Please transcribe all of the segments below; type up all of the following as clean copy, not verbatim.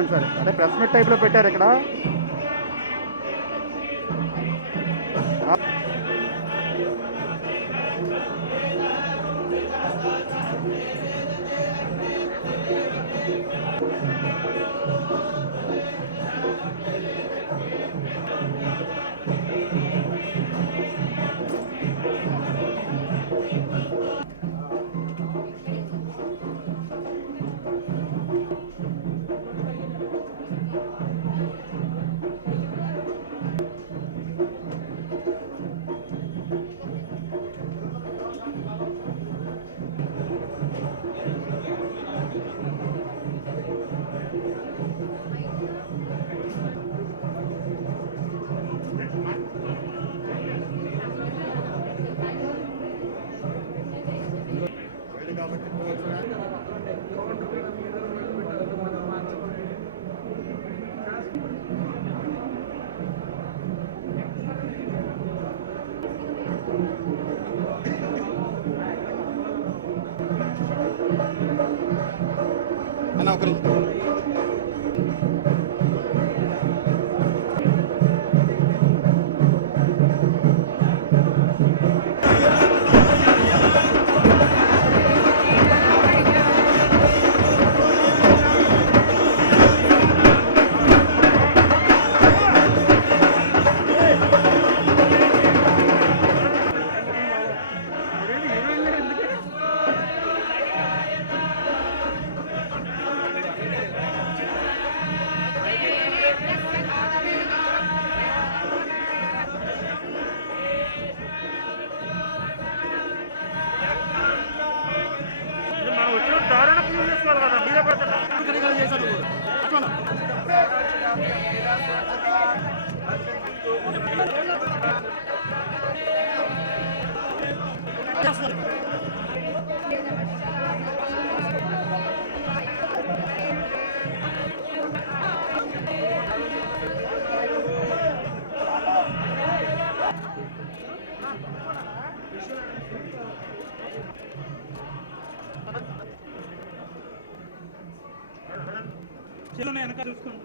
చూడండి సార్, అంటే press meet టైప్లో పెట్టారు ఇక్కడ. అన్న ఒకరి వెనక చూసుకోండి.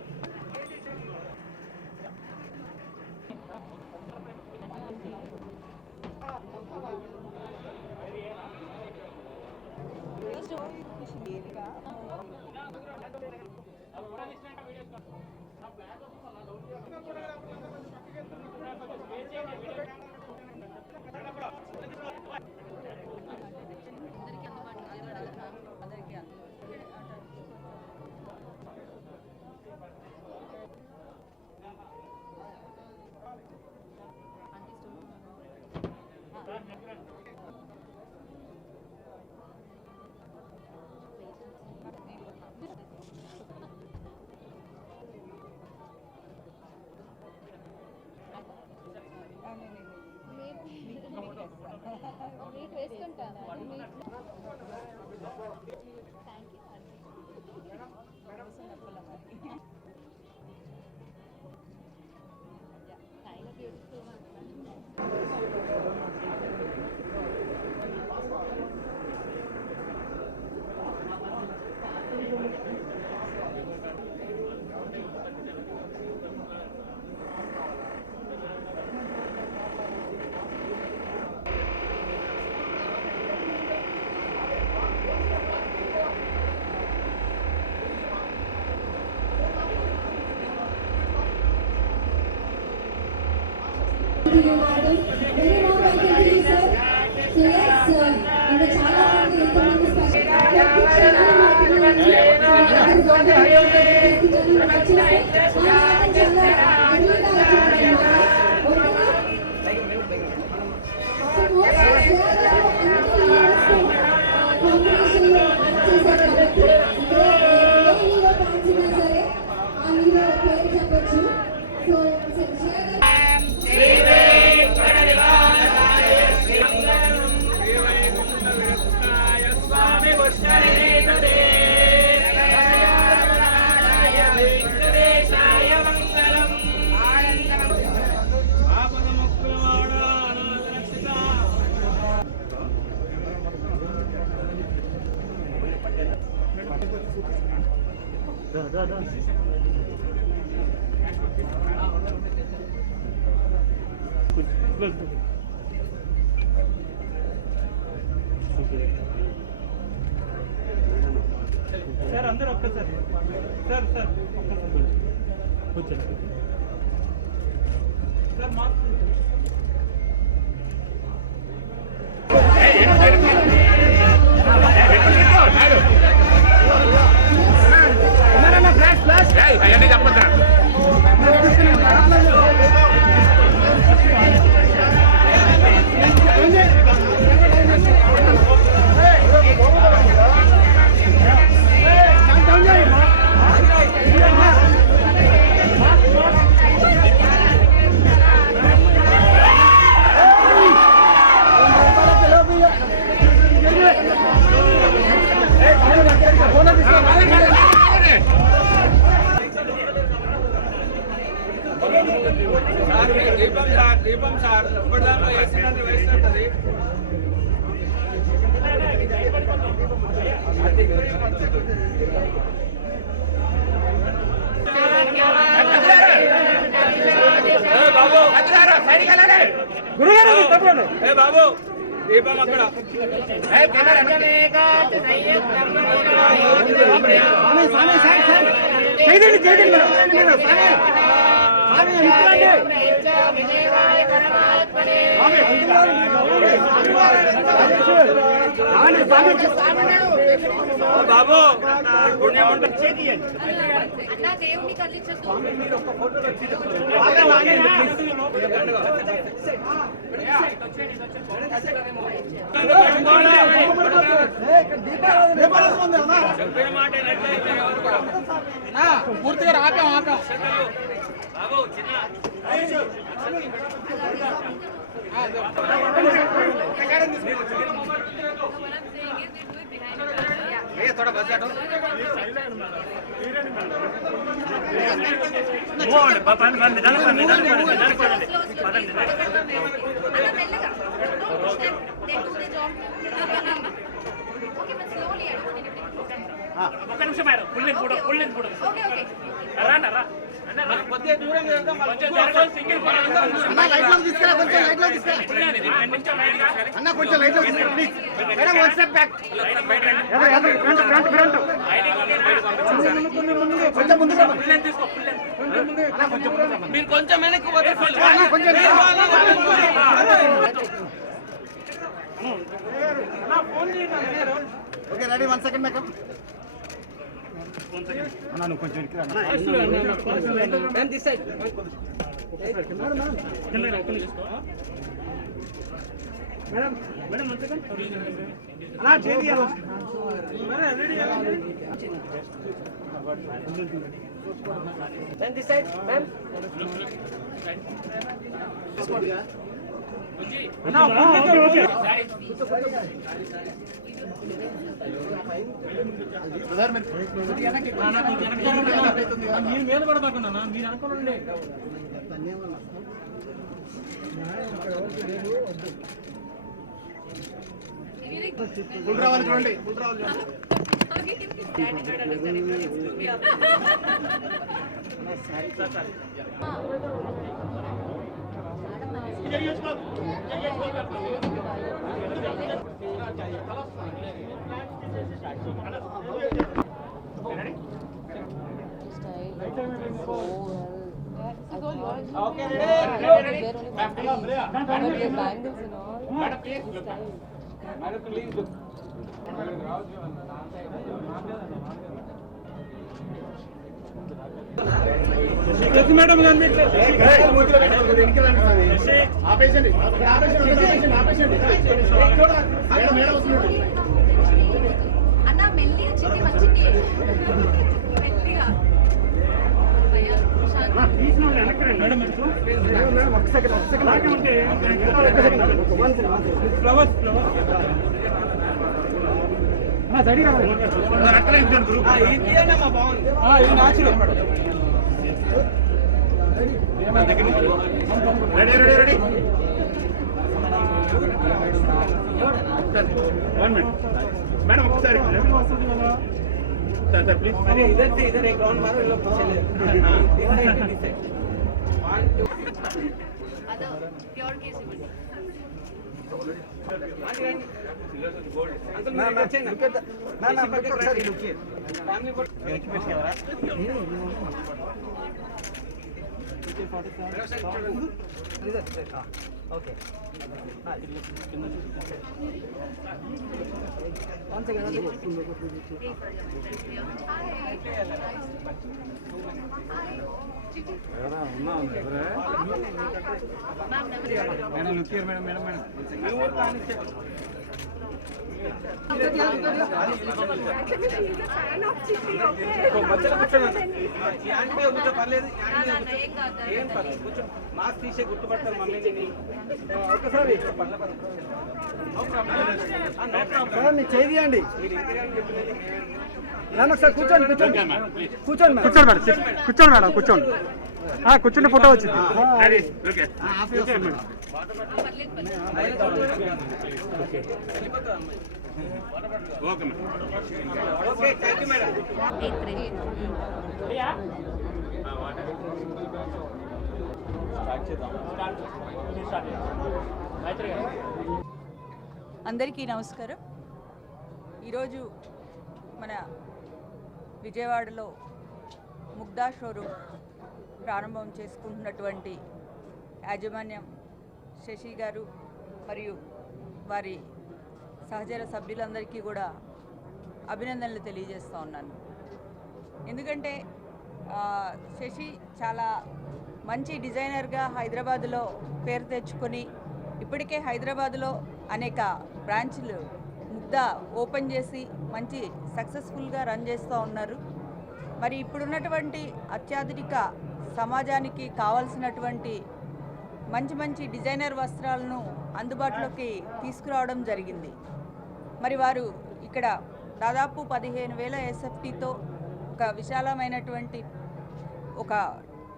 సార్ అందరూ ఒక్కసారి సార్ సార్ కూర్చోండి సార్ మార్క్స్ అవన్నీ చెప్పద్దా దీపం సార్ ఇప్పటిదాకా వేసినట్టుంది బాబు దీపం అక్కడ బాబు దేవుని కదిలించదు పూర్తిగా ఆపాం ఆపాం మనం थोड़ा बस जाओ ఒక్క నిమిషం మేడం ఫుల్ లెంత్ కూడా రా రా కొద్దిగా దూరం సింగిల్ అన్న లైట్ లో తీసుకురా కొంచెం లైట్ లో తీసుకురా అన్న కొంచెం లైట్ లో తీసుకురా please madam one step back కొంచెం ముందుకు ఫుల్ లెంత్ తీసుకో ఫుల్ లెంత్ అన్న కొంచెం మీరు కొంచెం వెనక్కి పోతే అన్న కొంచెం అన్న ఫోన్ చేయండి ఓకే రెడీ 1 సెకండ్ మేకప్ అన్న నువ్వు కొంచెం వెనక్కి రా ma'am this side madam madam 1 సెకండ్ అన్న చేయండి madam ready ma'am this side ma'am అన్న ఓకే మీరు మీద పడబోతున్నా మీరు అనుకోండి ఫుల్ రావాలి చూడండి ఫుల్ రావాలి Okay, ready? Bangles and all. Madam అన్న మెల్లిగా చిట్టి వచ్చింది మెల్లిగా మేడం ఒకసారి सर प्लीज अरे इधर से इधर एक राउंड मारो, ये लोग चले అదో ప్యూర్ కేస్ ఇవ్వండి. ఓకే పర్లేదు, ఏం పర్లేదు, కూర్చో. మాస్క్ తీసే గుర్తుపడతారు మమ్మీని. ఒకసారి చేయండి. కూర్చోండి కూర్చోండి కూర్చోండి కూర్చోండి మేడం కూర్చోండి. కూర్చుంటే ఫోటో వచ్చింది. Okay thank you madam. అందరికీ నమస్కారం. ఈరోజు మన విజయవాడలో ముగ్ధా షోరూమ్ ప్రారంభం చేసుకుంటున్నటువంటి యాజమాన్యం శశి గారు మరియు వారి సహచర సభ్యులందరికీ కూడా అభినందనలు తెలియజేస్తూ ఉన్నాను. ఎందుకంటే శశి చాలా మంచి డిజైనర్గా హైదరాబాదులో పేరు తెచ్చుకొని ఇప్పటికే హైదరాబాదులో అనేక బ్రాంచ్లు ముగ్ధా ఓపెన్ చేసి మంచి సక్సెస్ఫుల్గా రన్ చేస్తూ ఉన్నారు. మరి ఇప్పుడున్నటువంటి అత్యాధునిక సమాజానికి కావాల్సినటువంటి మంచి మంచి డిజైనర్ వస్త్రాలను అందుబాటులోకి తీసుకురావడం జరిగింది. మరి వారు ఇక్కడ దాదాపు 15,000 ఎస్ఎఫ్టీతో ఒక విశాలమైనటువంటి ఒక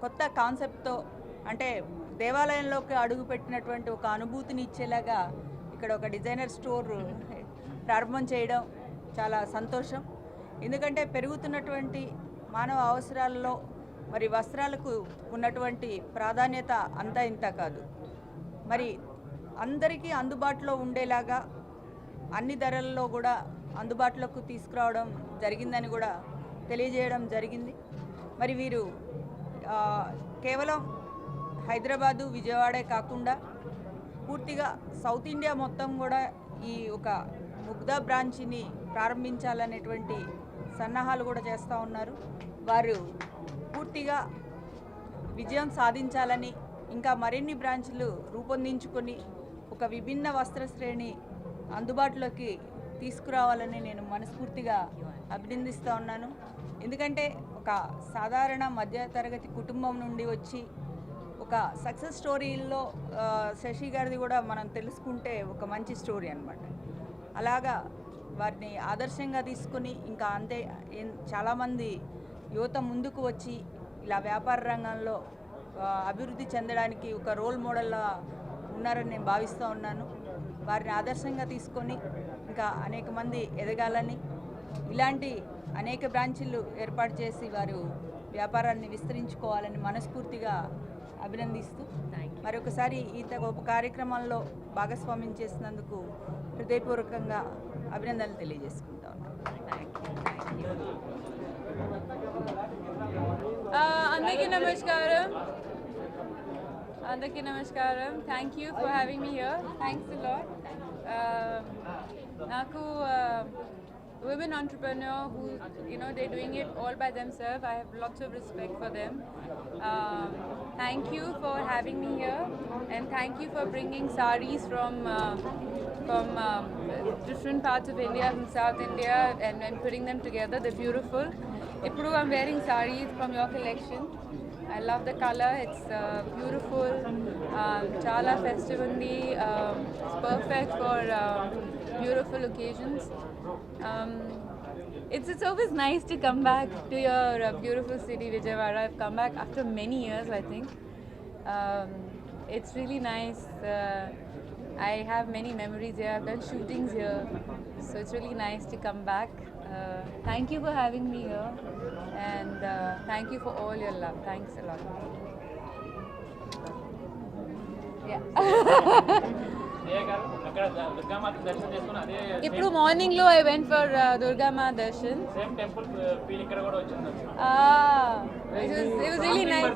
కొత్త కాన్సెప్ట్తో, అంటే దేవాలయంలోకి అడుగుపెట్టినటువంటి ఒక అనుభూతిని ఇచ్చేలాగా ఇక్కడ ఒక డిజైనర్ స్టోర్ ప్రారంభం చేయడం చాలా సంతోషం. ఎందుకంటే పెరుగుతున్నటువంటి మానవ అవసరాలలో మరి వస్త్రాలకు ఉన్నటువంటి ప్రాధాన్యత అంతా ఇంత కాదు. మరి అందరికీ అందుబాటులో ఉండేలాగా అన్ని ధరల్లో కూడా అందుబాటులోకి తీసుకురావడం జరిగిందని కూడా తెలియజేయడం జరిగింది. మరి వీరు కేవలం హైదరాబాదు విజయవాడే కాకుండా పూర్తిగా సౌత్ ఇండియా మొత్తం కూడా ఈ ఒక ముగ్ధా బ్రాంచ్ని ప్రారంభించాలనేటువంటి సన్నాహాలు కూడా చేస్తూ ఉన్నారు. వారు పూర్తిగా విజయం సాధించాలని, ఇంకా మరిన్ని బ్రాంచ్లు రూపొందించుకొని ఒక విభిన్న వస్త్ర శ్రేణి అందుబాటులోకి తీసుకురావాలని నేను మనస్ఫూర్తిగా అభినందిస్తూ ఉన్నాను. ఎందుకంటే ఒక సాధారణ మధ్యతరగతి కుటుంబం నుండి వచ్చి ఒక సక్సెస్ స్టోరీల్లో శశి గారిది కూడా మనం తెలుసుకుంటే ఒక మంచి స్టోరీ అన్నమాట. అలాగా వారిని ఆదర్శంగా తీసుకుని ఇంకా అంతే చాలామంది యువత ముందుకు వచ్చి ఇలా వ్యాపార రంగంలో అభివృద్ధి చెందడానికి ఒక రోల్ మోడల్లా ఉన్నారని నేను భావిస్తూ ఉన్నాను. వారిని ఆదర్శంగా తీసుకొని ఇంకా అనేక మంది ఎదగాలని, ఇలాంటి అనేక బ్రాంచీలు ఏర్పాటు చేసి వారు వ్యాపారాన్ని విస్తరించుకోవాలని మనస్ఫూర్తిగా అభినందిస్తూ మరొకసారి ఈ గొప్ప కార్యక్రమంలో భాగస్వామ్యం చేసినందుకు హృదయపూర్వకంగా అభినందనలు తెలియజేసుకుంటా ఉన్నాను. అందరికీ నమస్కారం. Thank you for having me here. Thanks a lot. నాకు women entrepreneur who, you know, they're doing it all by themselves. I have lots of respect for them. Thank you for having me here, and thank you for bringing sarees from different parts of India, from South India, and putting them together. They're beautiful. Ippudu I'm wearing sarees from your collection. I love the color. It's beautiful. Chala festive undi. It's perfect for beautiful occasions. It's always nice to come back to your beautiful city, Vijayawada. I've come back after many years, I think. It's really nice. I have many memories here. I've done shootings here, so it's really nice to come back. Thank you for having me here, and thank you for all your love. Thanks a lot. Yeah. ఇప్పుడు మార్నింగ్ లో I went for Durgamma Darshan. Same temple feel ఇక్కడ కూడా వచ్చింది. It was really nice.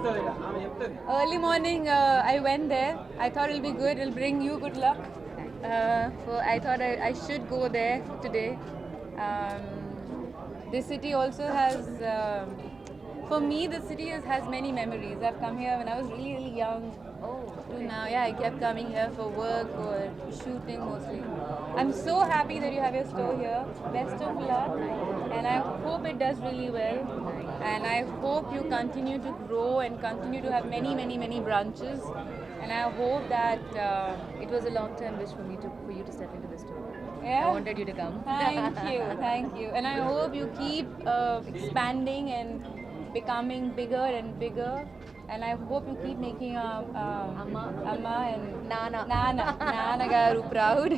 Early morning I went there. I thought it'll be good. It'll bring you good luck. So I thought I should go there today. This city also has, for me, the city has many memories. I've come here when I was really, really young. To now, yeah, I kept coming here for work or shooting mostly. I'm so happy that you have your store here. Best of luck, and I hope it does really well. And I hope you continue to grow and continue to have many, many, many branches. And I hope that It was a long-term wish for me for you to step into the store. yeah. I wanted you to come. Thank you. And I hope you keep expanding and becoming bigger and bigger. And I hope you keep making Amma and Nana garu proud.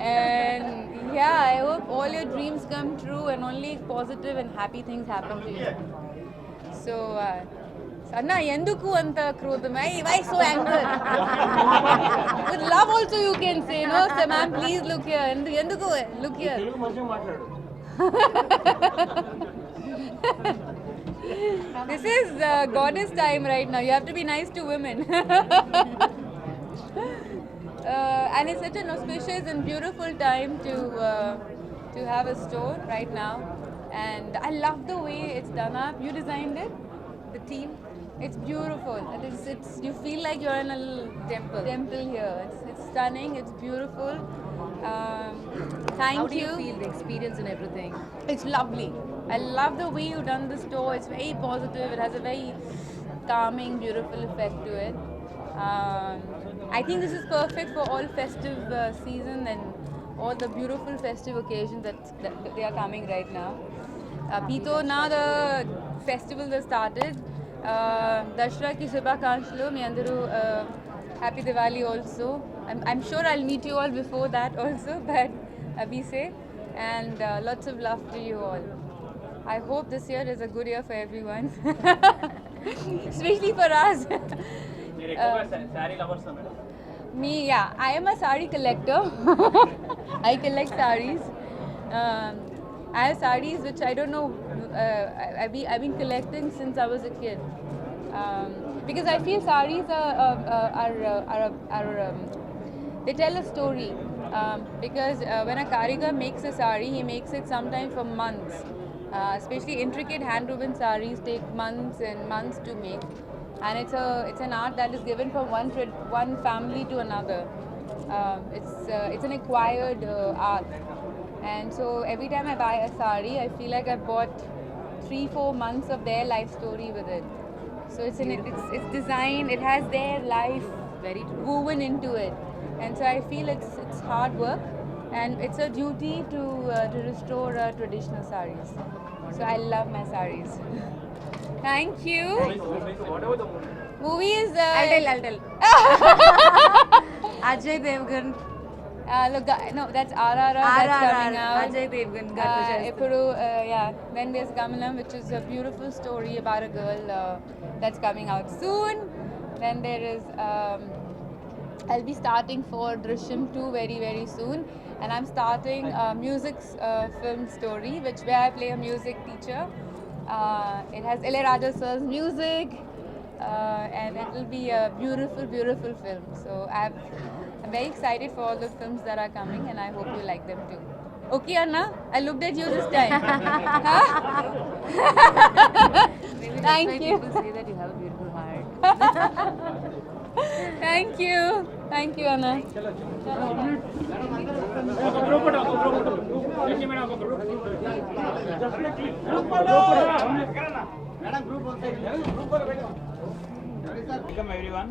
And yeah, I hope all your dreams come true and only positive and happy things happen to you. So, Anna, enduku anta krodham? Why so angry? With love also you can say, no, sir, ma'am, please look here. Enduku, look here. This is goddess time right now. You have to be nice to women. And it's such an auspicious and beautiful time to have a store right now. And I love the way it's done up. You designed it, the theme. It's beautiful. It's you feel like you're in a little temple here. It's stunning. It's beautiful. Thank How do you. you feel the experience and everything? It's lovely. I love the way you've done the store. It's very positive. It has a very calming, beautiful effect to it. I think this is perfect for all festive season and all the beautiful festive occasions that they are coming right now. Pito, now the festivals have started. Dashra ki Shubhakankshalu, mi andaru happy Diwali also. I'm sure I'll meet you all before that also, but be safe and lots of love to you all. I hope this year is a good year for everyone, especially for us. మీరు ఎక్కువగా sari lovers madam. Me, yeah, I am a sari collector. I collect saris. I have saris which I don't know. I've been collecting since I was a kid. Because I feel saris they tell a story. Because when a karigar makes a sari, he makes it sometimes for months. Especially intricate hand-woven saris take months and months to make, and it's an art that is given from one family to another. It's an acquired art, and so every time I buy a sari, I feel like I bought 3-4 months of their life story with it. So it's designed. It has their life Very true. woven into it, and so I feel it's hard work, and it's a duty to restore traditional saris. So I love my saris. Thank you. Movies. I'll tell. Ajay Devgan. Look, no, that's RRR. That's coming out. Ajay Devgan. Yeah, then there's Gamalam, which is a beautiful story about a girl that's coming out soon. Then there is, I'll be starting for Drishyam 2 very, very soon. And I'm starting a music film story, where I play a music teacher. It has Ilayaraja sir's music, and it will be a beautiful, beautiful film. So I'm very excited for all the films that are coming, and I hope you like them too. Okay, Anna? I looked at you this time. Huh? Maybe Thank that's why you. people say that you have a beautiful heart. Thank you. Thank you, Anna. ఒక group madam. ఒక group. Welcome everyone.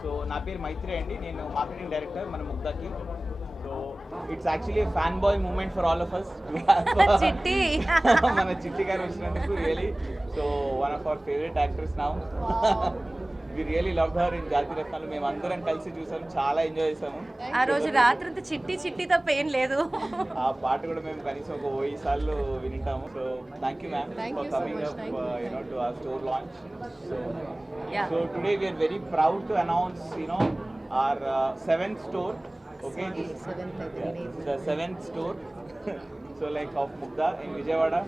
So నా పేరు మైత్రి అండి, నేను marketing director మన ముగ్ధాకి. So it's actually fan boy moment for all of us. Chitti. మన చిట్టి గారు వచ్చినందుకు really. So one of our favourite actors now. We really love her in Jathi Ratnalu. మేము అందరం కలిసి చూసాము, చాలా ఎంజాయ్ చేసాము. ఆ రోజు రాత్రంతా చిట్టి తప్ప ఏం లేదు. ఆ పాట కూడా మేము కనీసం ఒక 1000 సార్లు వింటాము. So thank you ma'am for coming up to our store launch. So today we are very proud to announce our 7th store. Okay, the 7th store so like of Mugdha in Vijayawada,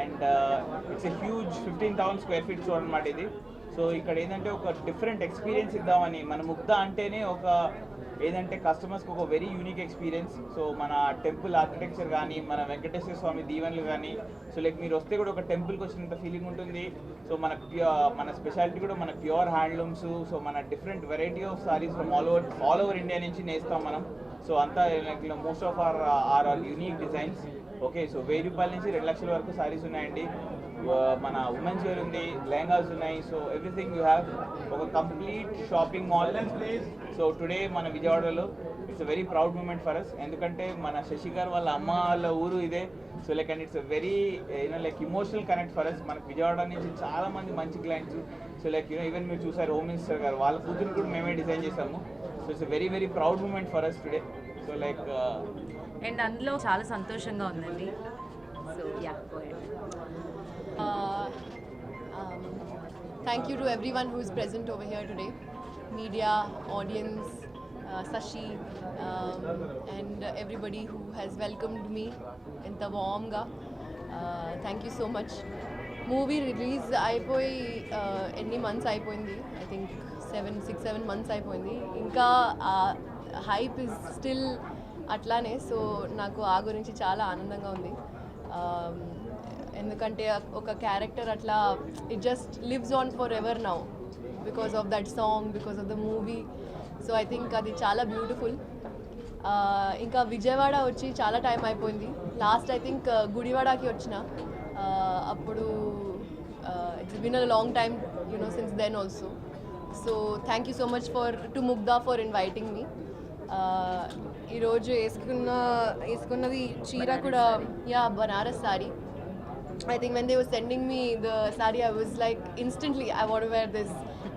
and it's a huge 15,000 square feet store అన్నమాట ఇది. సో ఇక్కడ ఏంటంటే ఒక different experience ఇద్దామని, మన ముగ్ధ అంటేనే ఒక ఏదంటే కస్టమర్స్కి ఒక వెరీ యూనిక్ ఎక్స్పీరియన్స్. సో మన టెంపుల్ ఆర్కిటెక్చర్ కానీ, మన వెంకటేశ్వర స్వామి దీవెనలు కానీ, సో లైక్ మీరు వస్తే కూడా ఒక టెంపుల్కి వచ్చినంత ఫీలింగ్ ఉంటుంది. సో మన స్పెషాలిటీ కూడా మన ప్యూర్ హ్యాండ్లూమ్స్, సో మన different variety of saris from all over India నుంచి నేస్తాం మనం. సో అంతా like most of our unique designs. Okay, so 1000 రూపాయల నుంచి 2 లక్షల వరకు సారీస్ ఉన్నాయండి. మన ఉమెన్స్ వేర్ ఉంది, లెహంగాస్ ఉన్నాయి. సో ఎవ్రీథింగ్ యూ హ్యావ్ ఒక complete shopping mall. So today మన విజయవాడలో it's a very proud moment for us, ఎందుకంటే మన శశి గారు వాళ్ళ అమ్మ వాళ్ళ ఊరు ఇదే. So like and it's a very like emotional connect for us. మనకు విజయవాడ నుంచి చాలా మంది మంచి క్లయింట్స్. సో లైక్ ఈవెన్ మీరు చూసారు హోమ్ మినిస్టర్ గారు వాళ్ళ కూతురు కూడా మేమే డిజైన్ చేసాము. So it's a very very proud moment for us today. So like and అందులో చాలా సంతోషంగా ఉందండి. So yeah, go ahead. Thank you to everyone who is present over here today, media, audience, Sashi, and everybody who has welcomed me in the warm ga. Thank you so much. Movie release అయిపోయి ఎన్ని మంత్స్ అయిపోయింది, I think 6-7 months అయిపోయింది. ఇంకా hype is still అట్లానే. సో నాకు ఆ గురించి చాలా ఆనందంగా ఉంది. ఎందుకంటే ఒక క్యారెక్టర్ అట్లా it just lives on for ever now because of that song, because of the movie. So I think అది చాలా బ్యూటిఫుల్. ఇంకా విజయవాడ వచ్చి చాలా టైం అయిపోయింది. లాస్ట్ ఐ థింక్ గుడివాడకి వచ్చిన అప్పుడు it's been a long time since then also. So thank you so much to Mugdha for inviting me. ఈరోజు వేసుకున్నది చీర కూడా Banaras sari. I think when they were sending me the saree, I was like, instantly, I want to wear this.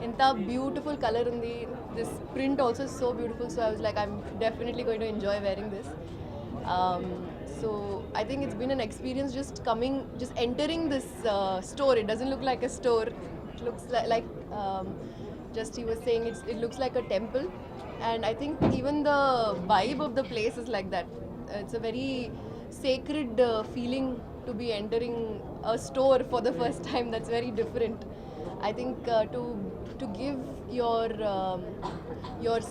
Inta beautiful color undi. This print also is so beautiful. So I was like, I'm definitely going to enjoy wearing this. So I think it's been an experience just entering this store. It doesn't look like a store. It looks like just he was saying, it looks like a temple. And I think even the vibe of the place is like that. It's a very sacred feeling to be entering a store for the first time. That's very different. I think to give your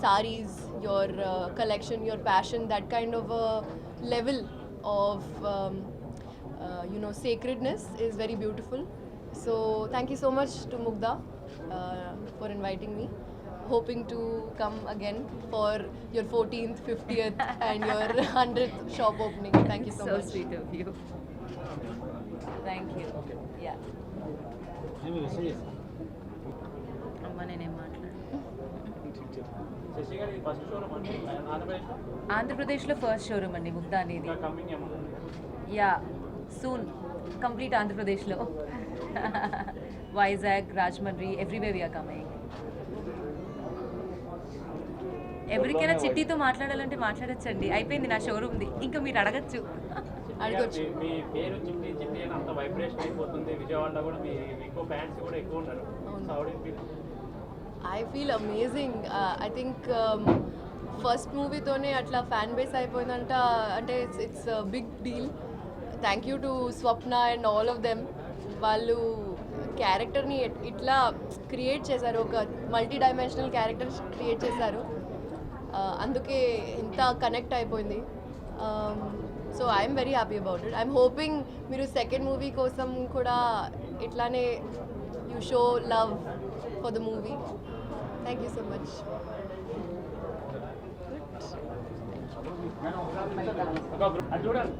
sarees, your collection, your passion, that kind of a level of sacredness is very beautiful. So thank you so much to Mugdha for inviting me. Hoping to come again for your 14th, 50th and your 100th shop opening. Thank you so much. So sweet of you. Thank you. Yeah. అమ్మ నేనేం మాట్లాడు. ఆంధ్రప్రదేశ్లో first showroom అండి ముగ్ధా అనేది. Yeah, soon complete ఆంధ్రప్రదేశ్లో. Vizag, Rajahmundry, everywhere we're coming. ఎవరికైనా చిట్టితో మాట్లాడాలంటే మాట్లాడచ్చండి. అయిపోయింది నా షోరూమ్ది, ఇంకా మీరు అడగచ్చు. మీ పేరు చిట్టి చిట్టి అని అంత వైబ్రేషన్ అయిపోతుంది. విజయవాడలో కూడా మీకు ఫ్యాన్స్ కూడా ఎక్కువ ఉన్నారు. I feel amazing. I think first మూవీతోనే అట్లా ఫ్యాన్ బేస్ అయిపోయిందంట అంటే it's big deal. Thank you to Swapna and all of them. వాళ్ళు క్యారెక్టర్ని ఇట్లా క్రియేట్ చేశారు, ఒక మల్టీ డైమెన్షనల్ క్యారెక్టర్ క్రియేట్ చేశారు. అందుకే ఇంత కనెక్ట్ అయిపోయింది. So I'm very happy about it. I'm hoping మీరు సెకండ్ మూవీ కోసం కూడా ఇట్లానే you show love for the movie. Thank you so much. చూడండి.